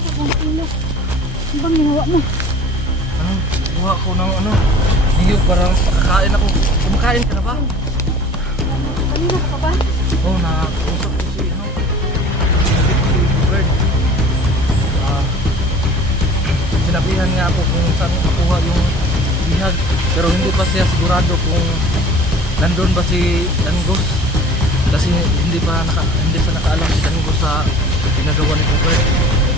ako kung kilo. Ano bang ginawa mo? Ano? Buha ko ng ano? Niyog para makakain ako. Kumakain ka na ba? Kanina ka pa ba? Oo, nakausap ko si ano? Si Bird. Sinabihan nga ako kung saan makuha yung bihag. Pero hindi pa siya sigurado kung nandun ba si Danggos. Kasi hindi siya nakaalam si Danggos sa ginagawa ni Bird.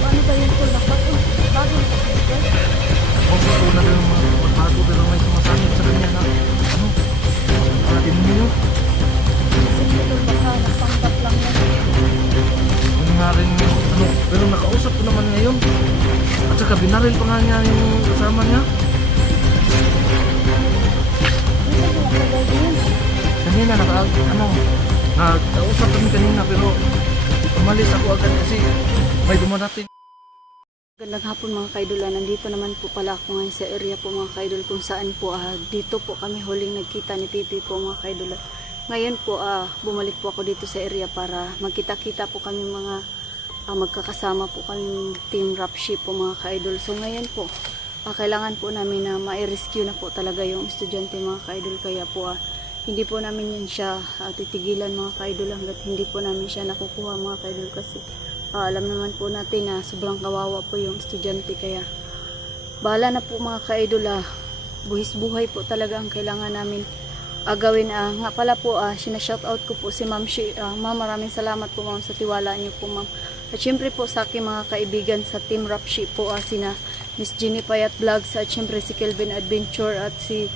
Ano ba yung tulak? Bago na ka Okay, una rin yung mga bago pero may sumasabi sa kanya na ano? Parating mo yun. Sige, baka napanggap lang yan. Yun nga rin yung ano. Pero nakausap ko naman ngayon. At saka binaril pa nga niya yung kasama niya. Kanina nakausap kami kanina pero umalis ako agad kasi may dumadating. Magandang hapon mga kaidol. Nandito naman po pala ako ngayon sa area po mga kaidol kung saan po dito po kami huling nagkita ni Pipi po mga kaidol. Ngayon po bumalik po ako dito sa area para magkita-kita po kami mga magkakasama po kami team rap ship po mga kaidol. So ngayon po kailangan po namin na ma-rescue na po talaga yung estudyante mga kaidol. Kaya po hindi po namin yan siya titigilan mga kaidol hanggat hindi po namin siya nakukuha mga kaidol kasi alam naman po natin na sobrang kawawa po yung estudyante. Kaya bahala na po mga kaidol, buhis buhay po talaga ang kailangan namin gawin. Nga pala po sinashoutout ko po si Ma'am Shi. Ma'am, maraming salamat po ma'am sa tiwala niyo po ma'am. At syempre po sa aking mga kaibigan sa Team Rap Ship po sina Miss Jenny Payat Vlogs at syempre si Kelvin Adventure at si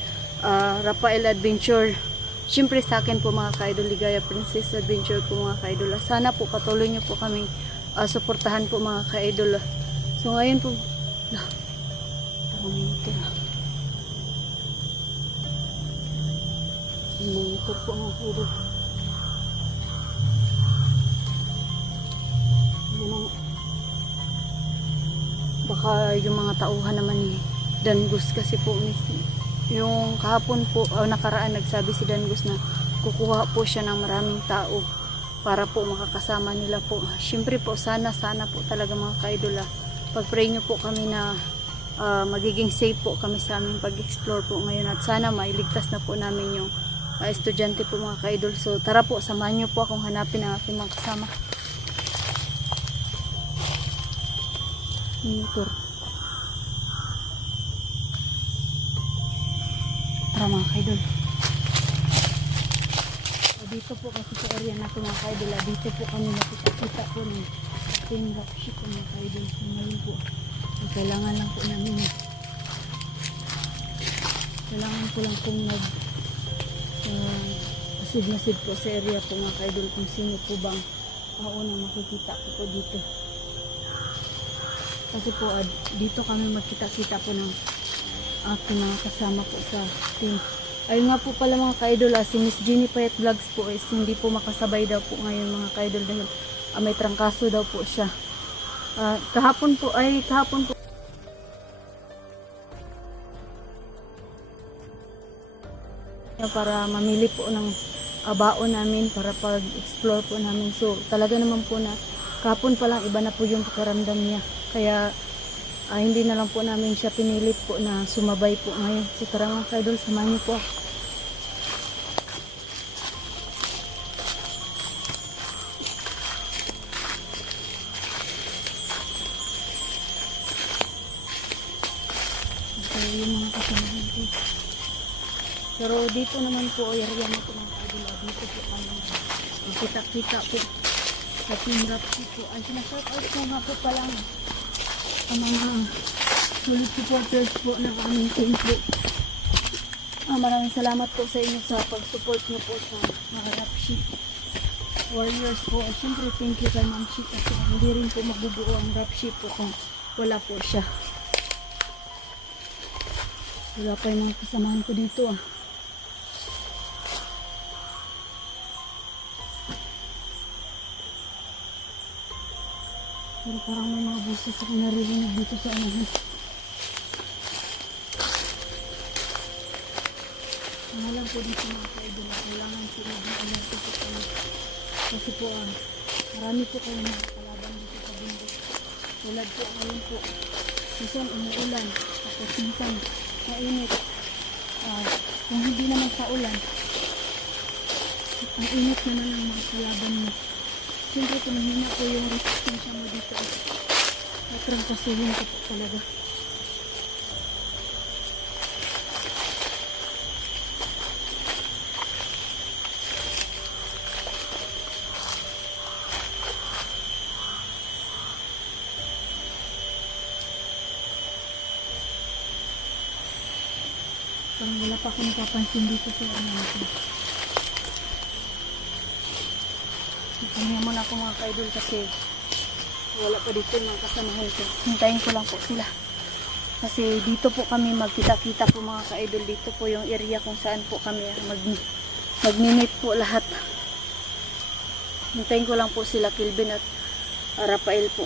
Rafael Adventure. Syempre sa akin po mga kaidol, Ligaya Princess Adventure po mga kaidol. Sana po patuloy niyo po kaming suportahan po mga kaidol. So ngayon po monitor po mga kaidol. Baka yung mga tauhan naman ni Danggos kasi po yung kahapon po nakaraan nagsabi si Danggos na kukuha po siya ng maraming tao para po makakasama nila po. Siyempre po sana po talaga mga kaidol pag-pray nyo po kami na magiging safe po kami sa aming pag-explore po ngayon at sana mailigtas na po namin yung estudyante po mga kaidol. So tara po, samahan nyo po akong hanapin ang aking mga kasama. Monitor. Tara mga kaidol. Dito po kasi sa area natin mga kaidol, dito po kami nakita po ng Team Rap Ship mga kaidol. So ngayon po kailangan lang po namin ko lang pong masid po sa area po mga kaidol kung sino po bang unang makikita ko po dito. Kasi po dito kami magkita-kita po ng aking mga kasama po sa team. Ayun nga po pala mga kaidol, si Miss Jenny Payat Vlogs po is hindi po makasabay daw po ngayon mga kaidol dahil may trangkaso daw po siya. Kahapon po para mamili po ng baon namin para pag-explore po namin. So talaga naman po na kahapon pa lang iba na po yung pakiramdam niya. Kaya hindi na lang po namin siya pinilit po na sumabay po ngayon. So tara mga kaidol, samahan niyo po ako. Yung mga kasama ko. Pero dito naman po area na po mga kaidol. Dito po kami kita-kita po sa Team Rap Ship po. Ay sinashoutout ko nga po pala ang mga solid supporters po ng aming team po. Maraming salamat po sa inyo sa pag-support nyo po sa mga Rap Ship Warriors po. At syempre thank you kay Ma'am Ship kasi hindi rin po mabubuo ang Rap Ship po kung wala po siya. Wala pa yung mga kasamahan ko dito Pero parang may mga buses ako naririnig dito sa anahan. Lang po dito mga kaidol. Kailangan sila ng alerte po kami. Kasi po marami po kayo nakakalaban dito sa bundok. So Tulad po ngayon po. Minsan umuulan. Tapos minsan mainit. Kung hindi naman sa ulan, ang init naman ang mga kalaban mo. Siyempre kung mahina po yung resistensya mo dito. Natrangkasuhin ko po talaga. Parang wala pa ako napapansin dito sa ano natin. Hintayin muna ako mga ka-idol kasi wala pa dito mga kasamahan ko. Hintayin ko lang po sila. Kasi dito po kami magkita-kita po mga ka-idol. Dito po yung area kung saan po kami mag-minute po lahat. Hintayin ko lang po sila Kilvin at Rafael po.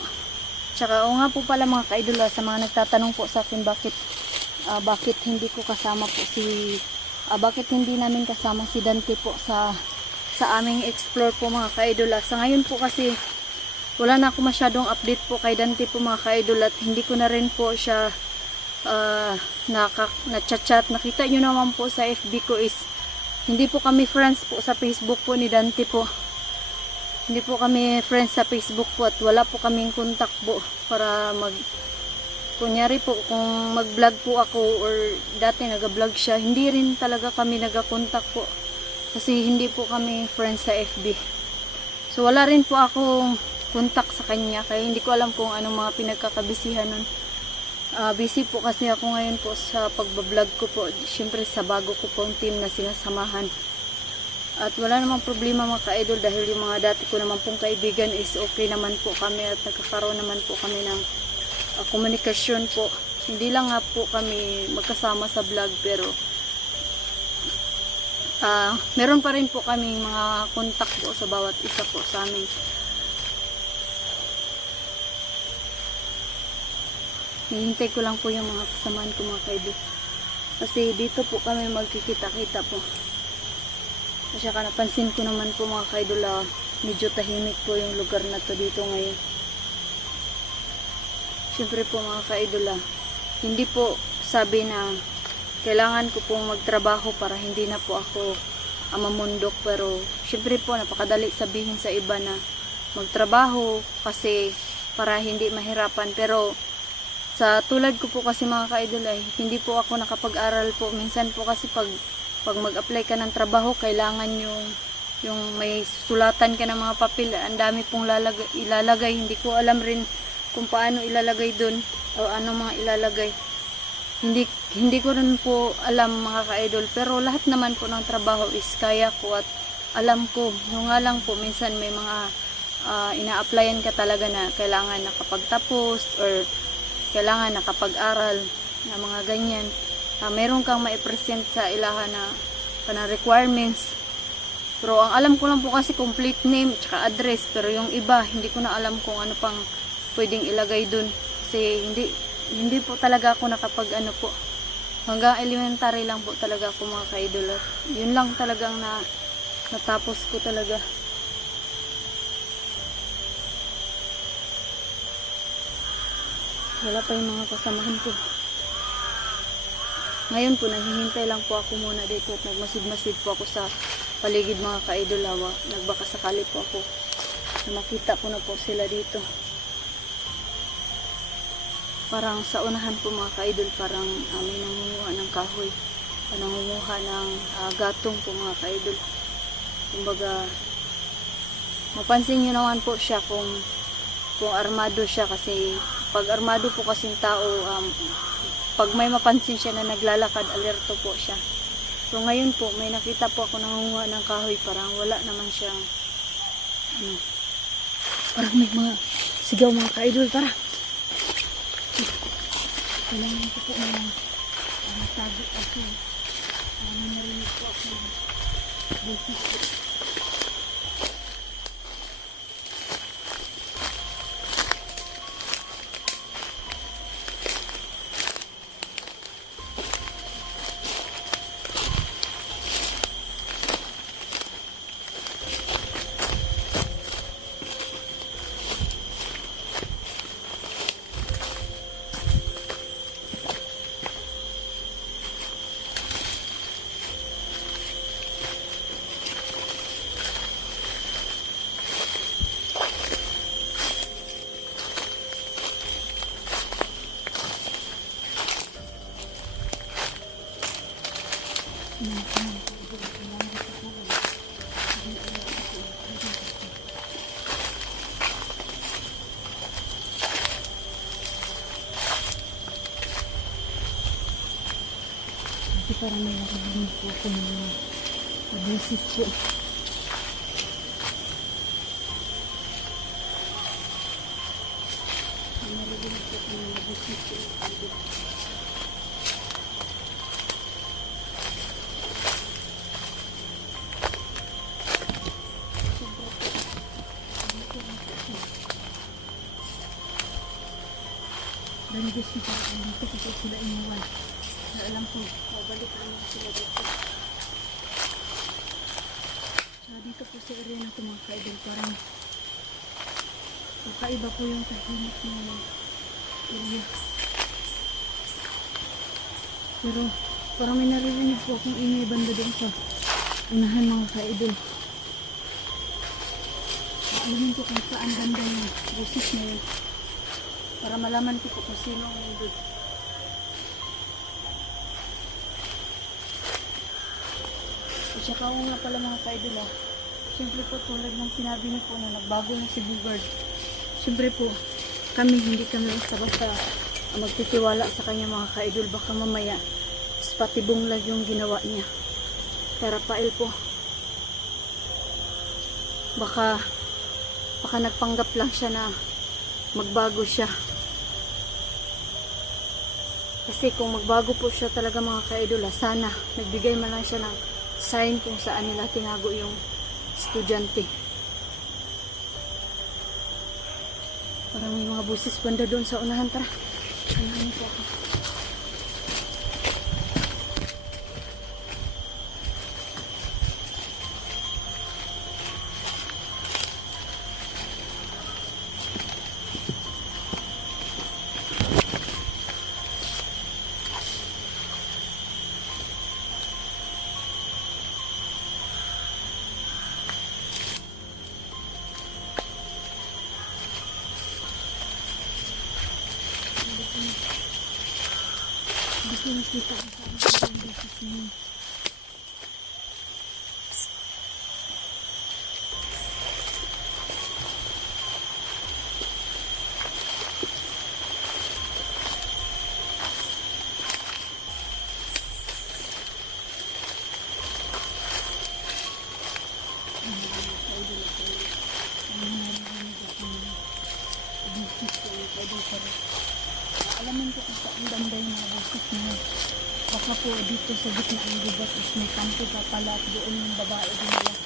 Tsaka o nga po pala mga ka-idol sa mga nagtatanong po sa akin bakit hindi ko kasama po bakit hindi namin kasama si Dante po sa aming explore po mga ka-idol. Sa ngayon po kasi wala na ako masyadong update po kay Dante po mga ka-idol at hindi ko na rin po siya na-chat. Nakita nyo naman po sa FB ko is hindi po kami friends po sa Facebook po ni Dante po. Hindi po kami friends sa Facebook po at wala po kaming contact po para kunyari po kung mag-vlog po ako or dati nag-vlog siya, hindi rin talaga kami nag-contact po kasi hindi po kami friends sa FB. So wala rin po akong contact sa kanya kaya hindi ko alam kung anong mga pinagkakabisihan nun. Busy po kasi ako ngayon po sa pagbablog ko po, syempre sa bago ko pong team na sinasamahan. At wala namang problema mga ka-idol dahil yung mga dati ko naman pong kaibigan is okay naman po kami at nagkakaroon naman po kami ng komunikasyon po. Hindi lang nga po kami magkasama sa vlog pero meron pa rin po kaming mga contact po sa bawat isa po sa amin. Hihintay ko lang po yung mga kasamaan ko mga kaibigan. Kasi dito po kami magkikita-kita po. Kasi napansin ko naman po mga kaidol medyo tahimik po yung lugar na to dito ngayon. Siyempre po mga ka-idol hindi po sabi na kailangan ko pong magtrabaho para hindi na po ako mamundok, pero siyempre po napakadali sabihin sa iba na magtrabaho kasi para hindi mahirapan, pero sa tulad ko po kasi mga ka-idol hindi po ako nakapag-aral po. Minsan po kasi pag mag-apply ka ng trabaho kailangan yung may sulatan ka ng mga papel, ang dami pong ilalagay, hindi ko alam rin kung paano ilalagay dun o ano mga ilalagay. Hindi ko rin po alam mga ka-idol, pero lahat naman po ng trabaho is kaya ko at alam ko. Yung nga lang po minsan may mga ina-applyan ka talaga na kailangan nakapagtapos or kailangan nakapag-aral na mga ganyan. Meron kang ma-present sa ilaha na requirements. Pero ang alam ko lang po kasi complete name at address, pero yung iba hindi ko na alam kung ano pang pwedeng ilagay dun kasi hindi po talaga ako nakapag po, hanggang elementary lang po talaga ako mga ka-idol. Yun lang talagang natapos ko talaga. Wala pa yung mga kasamahan ko ngayon po. Naghihintay lang po ako muna dito at nagmasid-masid po ako sa paligid mga ka-idol. Nagbaka sakali po ako na makita ko na po sila dito. Parang sa unahan po mga ka-idol, parang may nangunguha ng kahoy, nangunguha ng gatong po mga ka-idol. Kumbaga mapansin nyo naman po siya kung armado siya, kasi pag armado po kasing tao, pag may mapansin siya na naglalakad, alerto po siya. So ngayon po may nakita po ako nangunguha ng kahoy, parang wala naman siyang parang may mga sigaw mga ka-idol. Parang kailangan ko po na tago ako. Narinig po ako basic po. Kasi parang may narinig po ako ng mga abusis po. May narinig po ako ng abusis po. Dan gusto ko dito kasi sila iniwan. Na alam ko, mabalik naman sila dito. So, dito po sa area na ito mga ka-idol, parang kakaiba po yung tahimik na area. Pero parang may naririnig po akong ingay banda doon sa unahan mga ka-idol. Alamin ko kung saan banda yung busis na yun. Para malaman ko po kung sino ang nandun. At saka ako nga pala mga ka-idol siyempre po tulad ng sinabi niyo po na nagbago na si Bugard. Siyempre po kami hindi kami basta-basta magtitiwala sa kanya mga ka-idol. Baka mamaya patibong lang yung ginawa niya. Pero pail po. Baka nagpanggap lang siya na magbago siya. Kasi kung magbago po siya talaga mga ka-idol, sana nagbigay man lang siya ng sign kung saan nila tinago yung estudyante. Parang may mga busis banda doon sa unahan. Tara, unahan po ako. Gusto nakita ko saan ang busis niya. Alamin ko kung saan banda yung mga busis niya. Baka po dito sa gitna ng gubat is may kanto pa pala at doon yung babae dinala.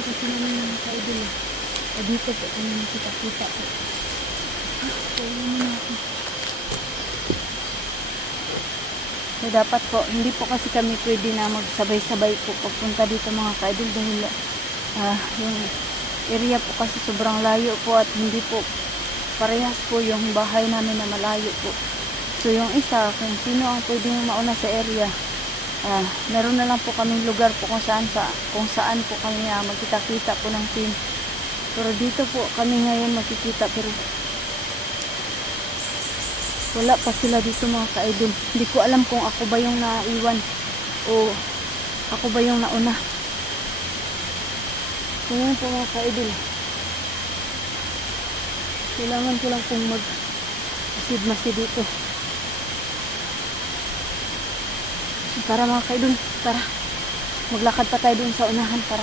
Kasi namin mga ka-idol. Dito po kami nakita-kita po. Kaya naman ako. So, dapat po, hindi po kasi kami pwede na magsabay-sabay po papunta dito mga ka-idol dahil yung area po kasi sobrang layo po at hindi po parehas po yung bahay namin na malayo po. So yung isa, kung sino ang pwedeng mauna sa area, Meron na lang po kaming lugar po kung saan po kami magkita-kita po ng team. Pero dito po kami ngayon magkikita, pero wala pa sila dito mga ka-idol. Hindi ko alam kung ako ba yung naiwan o ako ba yung nauna. So yun po mga ka-idol. Kailangan ko lang pong mag-masid dito. Tara mga ka-idol, tara. Maglakad pa tayo dun sa unahan para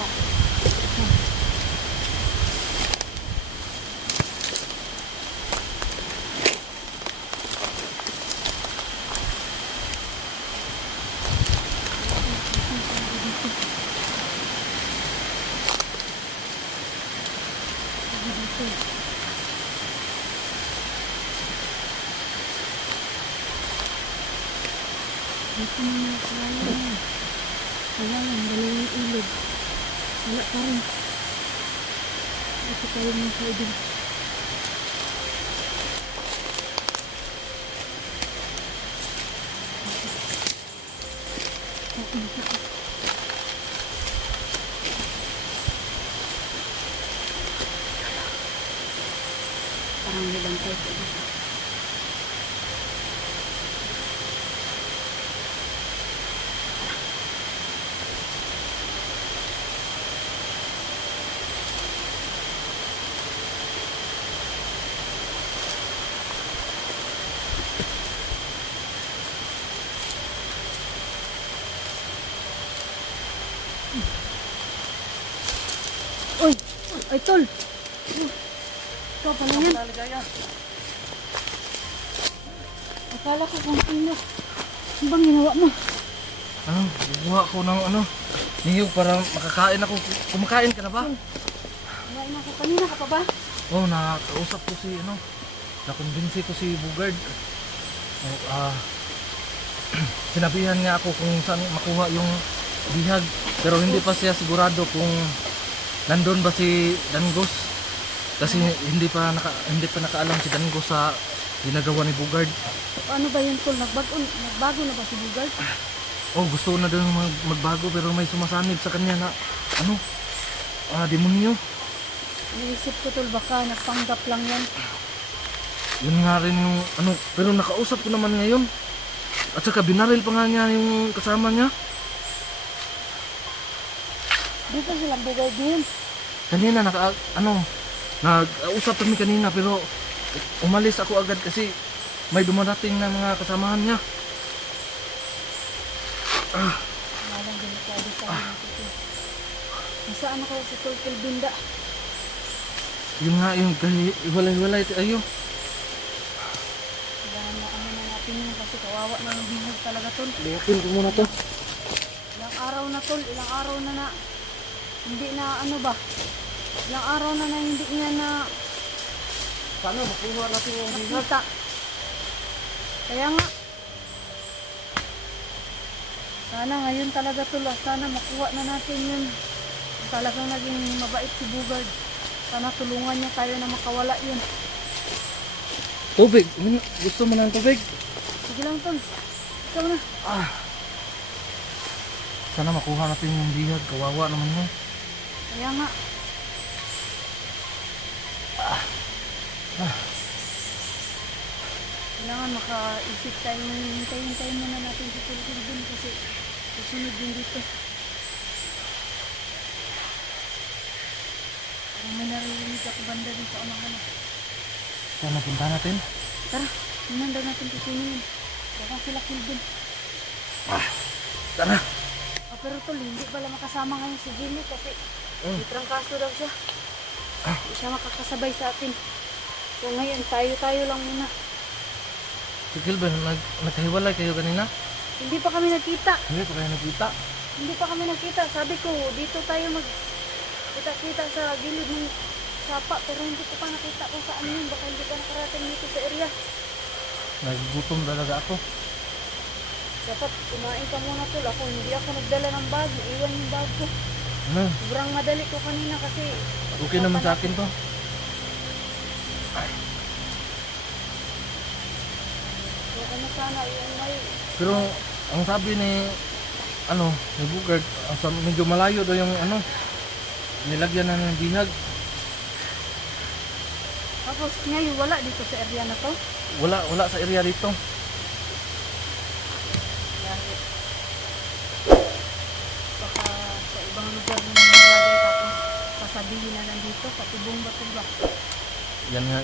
dito na mga kawalan. Kawalan, dalawang ilog. Wala pa rin. Dito tayo mga ka-idol. Parang may bantay po dito. Uy! Ay, tol! Ikaw pala yan. Akala ko kung sino. Ano bang ginawa mo? Gumawa ko ng niyog para makakain ako. Kumakain ka na ba? Kumain ako. Kanina ka pa ba? Oo, nakausap ko si nakumbinsi ko si Bugard. Sinabihan nga ako kung saan makuha yung bihag, pero hindi pa siya sigurado kung nandun ba si Dangos, kasi hindi pa nakaalam si Dangos sa ginagawa ni Bugard. Ano ba yun, tol? Nagbago na ba si Bugard? Oh, gusto na daw magbago, pero may sumasanib sa kanya na demonyo. Naisip ko, tol, baka nagpanggap lang yan. Yun nga rin yung pero nakausap ko naman ngayon. At saka binaril pa nga niya yung kasama niya. Dito silang Bugard din. Kanina nag-usap kami kanina, pero umalis ako agad kasi may dumadating na mga kasamahan niya. Malang delikado tayo dito. Nasaan ako si Tol Kelbinda? Yun nga yung hiwalay-hiwalay tayo. Kailangan na natin yun kasi kawawa na yung bihag talaga, tol. Lihatin ko muna to. Ilang araw na, tol. Ilang araw na hindi na ilang araw na hindi niya na Sana makuha natin yung bihag. nakita. Kaya nga, sana ngayon talaga, tol. Sana makuha na natin yun. Talagang naging mabait si Bugard. Sana tulungan niya tayo na makawala yun. Tubig. Gusto mo ng tubig? Sige lang, tol. Ikaw na. Sana makuha natin yung bihag. Kawawa naman yun. Kaya nga. Kailangan makaisip tayo. Hintayin muna natin si Tulkin dun kasi susunod din dito. Parang may naririnig ako banda din sa unahan. Sana punta natin. Tara, tingnan daw natin kung sino yun. Baka sila Kilvin. Tara. Pero tol, hindi pala makasama ngayon si Jimmy kasi itrangkaso daw siya. Hindi siya makakasabay sa atin. So ngayon, tayo lang muna. Si Kilben, nagkahiwalay kayo kanina? Hindi pa kami nagkita. Hindi pa kayo nagkita. Hindi pa kami nagkita. Sabi ko, dito tayo kita sa gilid ng sapa. Pero hindi ko pa nakita kung saan yun. Baka hindi ka nakarating dito sa area. Nagugutom talaga ako. Dapat kumain ka muna, tol. Hindi ako nagdala ng bag. Iwan yung bag ko. Sobrang madali ko kanina kasi Okay naman sa akin to. so, ano sana, yun may Pero ang sabi ni ano, may bugard. Medyo malayo daw yung ano, nilagyan na ng bihag. Tapos ngayon wala dito sa area na to. Wala sa area dito. Dahil baka sa ibang lugar na nilagay tapos sasabihin na nandito sa tubong ba. Yan nga.